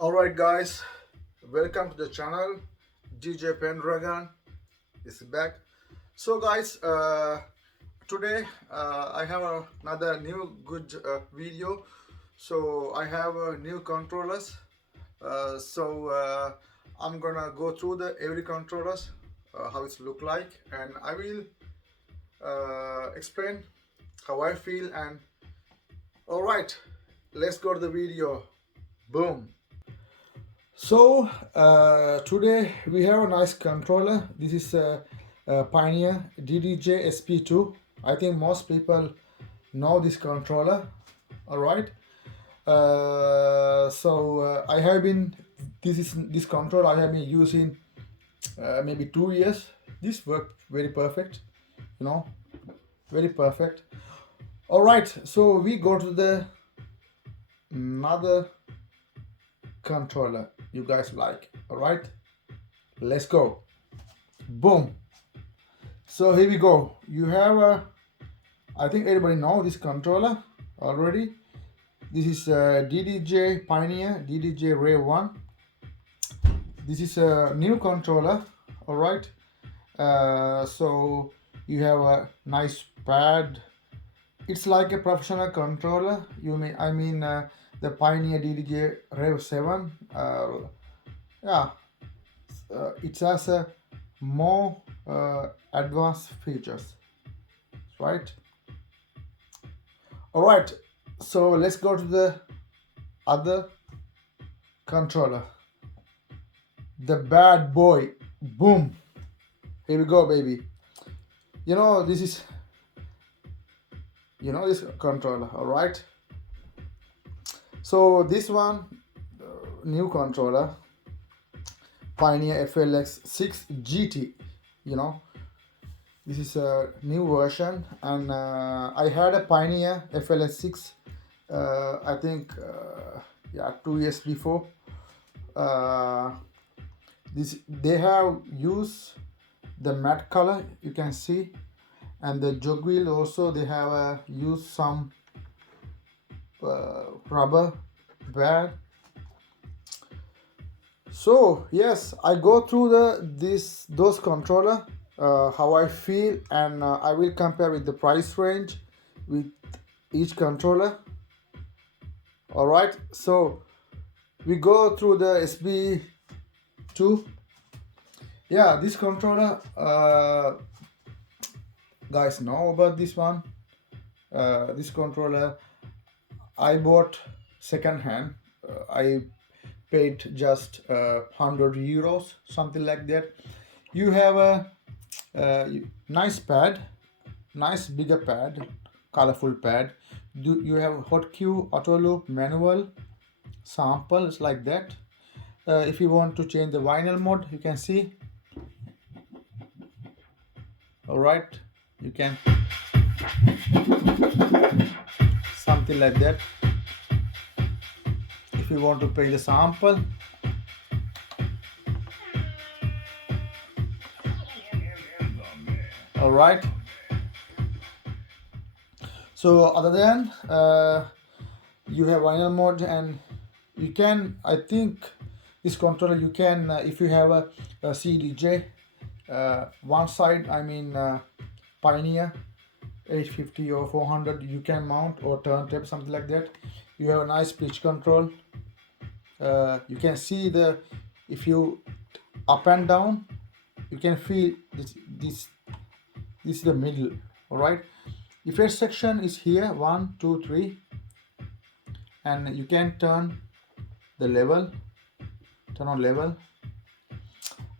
Alright guys, welcome to the channel. DJ Pendragon is back. So guys, today I have another new good video. So I have new controllers. So I'm gonna go through the every controllers, how it's look like, and I will explain how I feel. And alright, let's go to the video. Boom. So today we have a nice controller. This is a Pioneer DDJ SP2. I think most people know this controller. All right. I have been this controller I have been using maybe 2 years. This worked very perfect. You know, very perfect. All right. So we go to the another controller you guys like. All right, let's go. Boom. So here we go. You have a, I think everybody know this controller already. This is a DDJ Pioneer DDJ Ray 1. This is a new controller. All right. So you have a nice pad. It's like a professional controller. The Pioneer DDJ Rev 7. Yeah, it has a more advanced features, right? All right, so let's go to the other controller, the bad boy. Boom, here we go, baby. This controller. All right, so this one, new controller, Pioneer FLX 6 GT. This is a new version, and I had a Pioneer FLX 6 I think 2 years before. They have used the matte color, you can see, and the jog wheel also they have used some rubber band. So yes, I go through those controller, how I feel, and I will compare with the price range with each controller. All right, so we go through the SB2. Yeah, this controller, guys know about this one. This controller I bought second hand. I paid just 100 euros, something like that. You have a nice pad, nice bigger pad, colorful pad. You have hot cue, auto loop, manual, samples like that. If you want to change the vinyl mode, you can see. All right, you can something like that. If you want to play the sample, all right. So other than you have vinyl mode, and you can, I think this controller you can if you have a CDJ, one side, Pioneer 850 or 400, you can mount, or turntable, something like that. You have a nice pitch control. You can see if you up and down, you can feel this is the middle. All right, effect section is here, 1 2 3, and you can turn on level.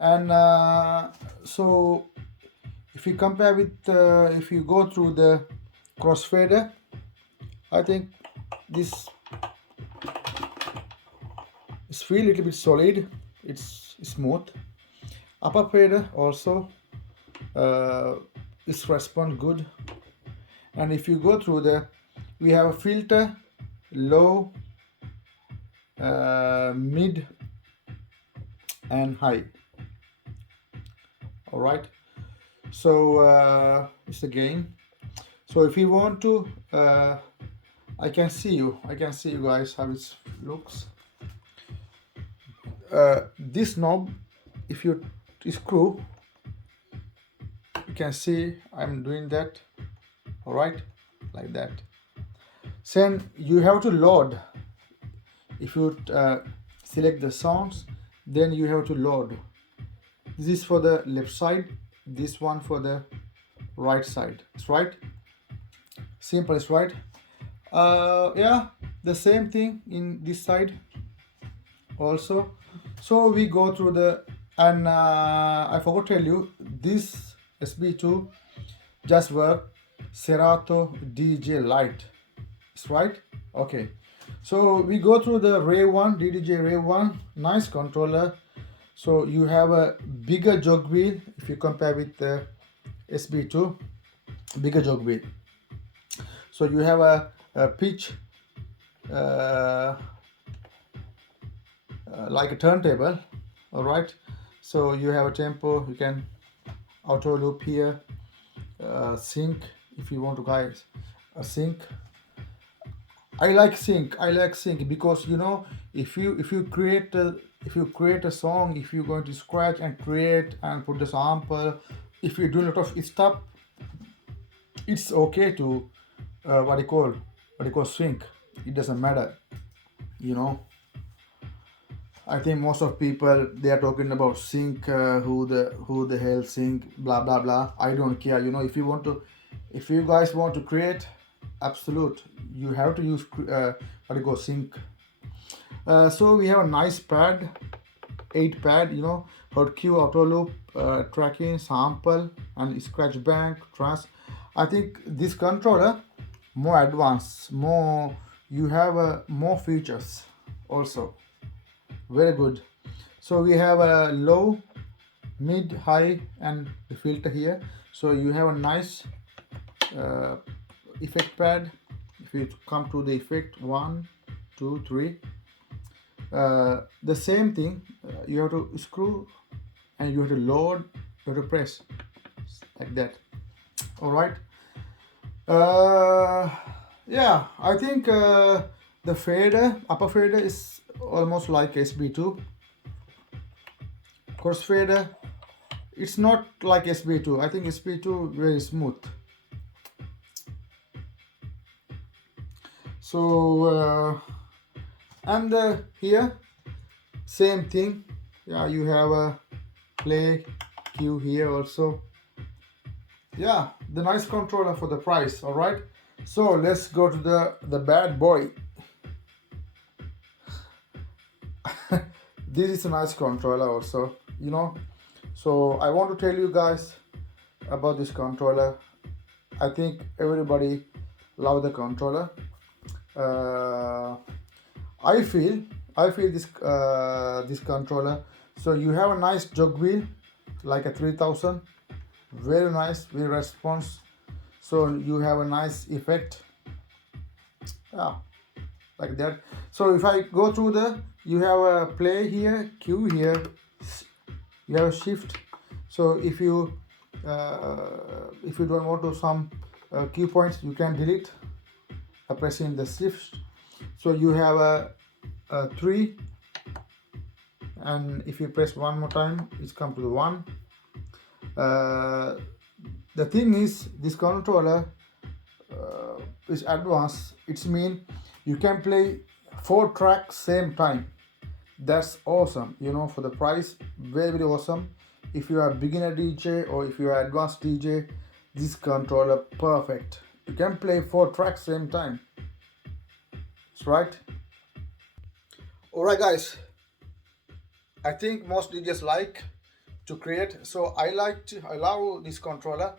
And so if you compare with if you go through the crossfader, I think this is feel a little bit solid, it's smooth. Upper fader also is respond good. And if you go through we have a filter, low, mid, and high. All right, so it's the gain. So if you want to I can see you guys how it looks. this knob, if you screw, you can see I'm doing that. All right, like that. Then you have to load. If you select the sounds, then you have to load. This is for the left side, this one for the right side. It's right, simple, it's right. Yeah, the same thing in this side also. So we go through the, and I forgot to tell you, this SB2 just work Serato DJ Lite. It's right. Okay, so we go through the Ray 1 DDJ Ray 1, nice controller. So you have a bigger jog wheel if you compare with the SB2, bigger jog wheel. So you have a pitch like a turntable. All right, so you have a tempo, you can auto loop here, sync if you want to guys, a sync. I like sync because you know, if you create a song, if you're going to scratch and create and put the sample, if you do a lot of stuff, it's okay to what you call sync. It doesn't matter, you know. I think most of people they are talking about sync, who the hell sync, blah blah blah. I don't care. You know, if you guys want to create, absolute, you have to use what you call sync. So we have a nice pad, 8 pad. You know, hot cue, auto loop, tracking, sample, and scratch bank, trans. I think this controller more advanced, more, you have more features also. Very good. So we have a low, mid, high, and the filter here. So you have a nice uh, effect pad. If you come to the effect, 1 2 3, the same thing, you have to screw and you have to load, you have to press like that. All right. uh, yeah, I think the fader, upper fader is almost like SB2. Crossfader, it's not like SB2. I think SB2 very smooth. So and here same thing. Yeah, you have a play cue here also. Yeah, the nice controller for the price. All right. So let's go to the bad boy. This is a nice controller also, you know. So I want to tell you guys about this controller. I think everybody love the controller. uh, I feel this controller. So you have a nice jog wheel like a 3000, very nice, very response. So you have a nice effect, yeah, like that. So if I go through you have a play here, cue here, you have a shift. So if you don't want to some key points, you can delete pressing the shift. So you have a 3, and if you press one more time, it's come to the 1. The thing is, this controller is advanced. It's mean you can play 4 tracks same time. That's awesome, you know, for the price, very very awesome. If you are a beginner DJ or if you are advanced DJ, this controller perfect. You can play 4 tracks same time. That's right. All right, guys. I think most DJs like to create, so I like to allow this controller.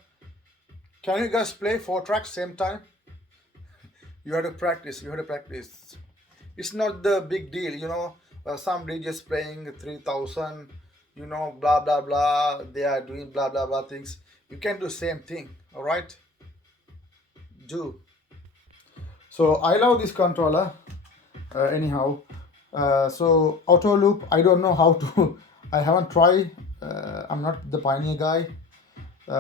Can you guys play 4 tracks same time? You have to practice. You have to practice. It's not the big deal, you know. Some DJs playing 3000, you know, blah blah blah. They are doing blah blah blah things. You can do same thing. All right. Do. So I love this controller. Anyhow, so auto loop, I don't know how to. I haven't tried. I'm not the pioneer guy,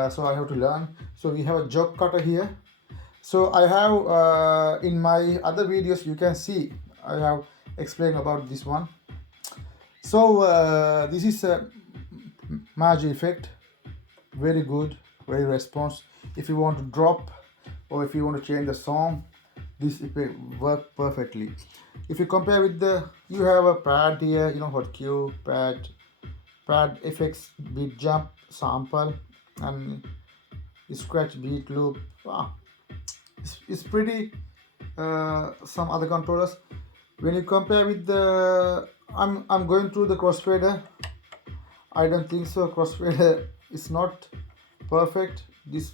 so I have to learn. So we have a jog cutter here. So I have in my other videos, you can see I have explained about this one. So this is a magic effect, very good, very response. If you want to drop or if you want to change the song, this effect work perfectly. If you compare with the, you have a pad here, you know what, cue pad effects, beat jump, sample, and scratch, beat loop. It's pretty some other controllers. When you compare with the, I'm going through the crossfader. I don't think so. Crossfader is not perfect. This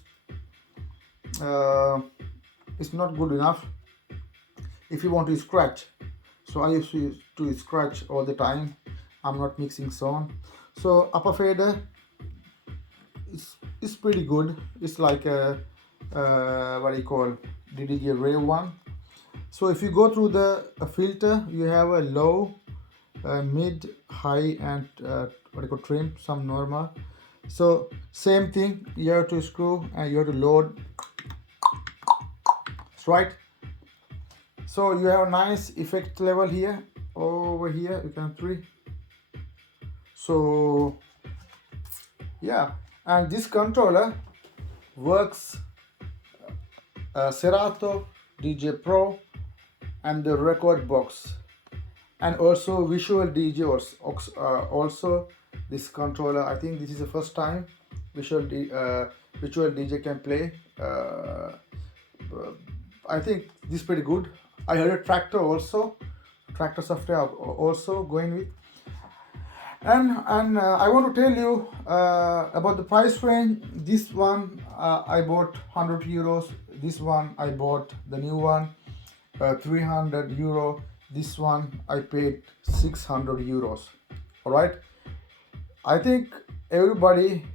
uh, is not good enough if you want to scratch. So I used to scratch all the time. I'm not mixing sound. So upper fader is pretty good. It's like a what do you call, DDJ Rave one. So if you go through the filter, you have a low, mid, high, and what do you call, trim, some normal. So same thing, you have to screw and you have to load. That's right. So you have a nice effect level here. Over here you can three. So yeah, and this controller works Serato, DJ Pro, and the record box, and also visual DJ also this controller. I think this is the first time visual DJ can play. I think this is pretty good. I heard a tractor also, tractor software also going with. And I want to tell you about the price range. This one I bought 100 euros. This one I bought the new one 300 euro. This one I paid 600 euros. All right. I think everybody,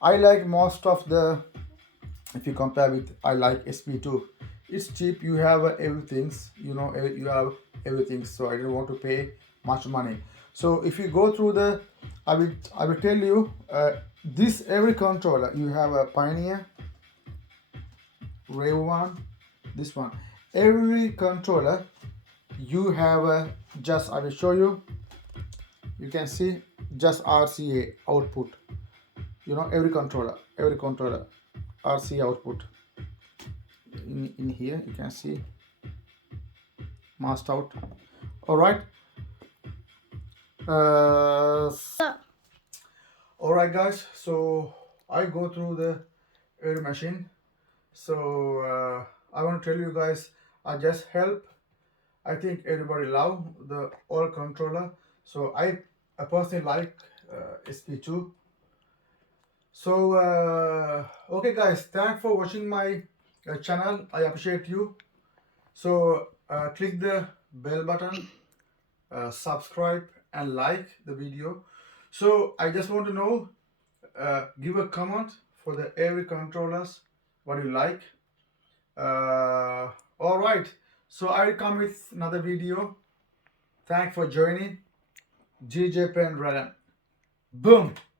I like most of the, if you compare with, I like SP2. It's cheap. You have everything. You know, you have everything. So I don't want to pay much money. So if you go through the, I will tell you this every controller. You have a Pioneer, Rave one, this one. Every controller you have a, just I will show you. You can see just RCA output. You know, every controller RCA output. In here you can see masked out. All right. All right, guys. So I go through the every machine. So I want to tell you guys, I just help. I think everybody love the all controller. So I personally like SP2. So okay, guys, thanks for watching my channel. I appreciate you. So click the bell button, subscribe, and like the video. So I just want to know, give a comment for the every controllers what you like. All right, so I will come with another video. Thanks for joining. Djfamilysweden. Boom.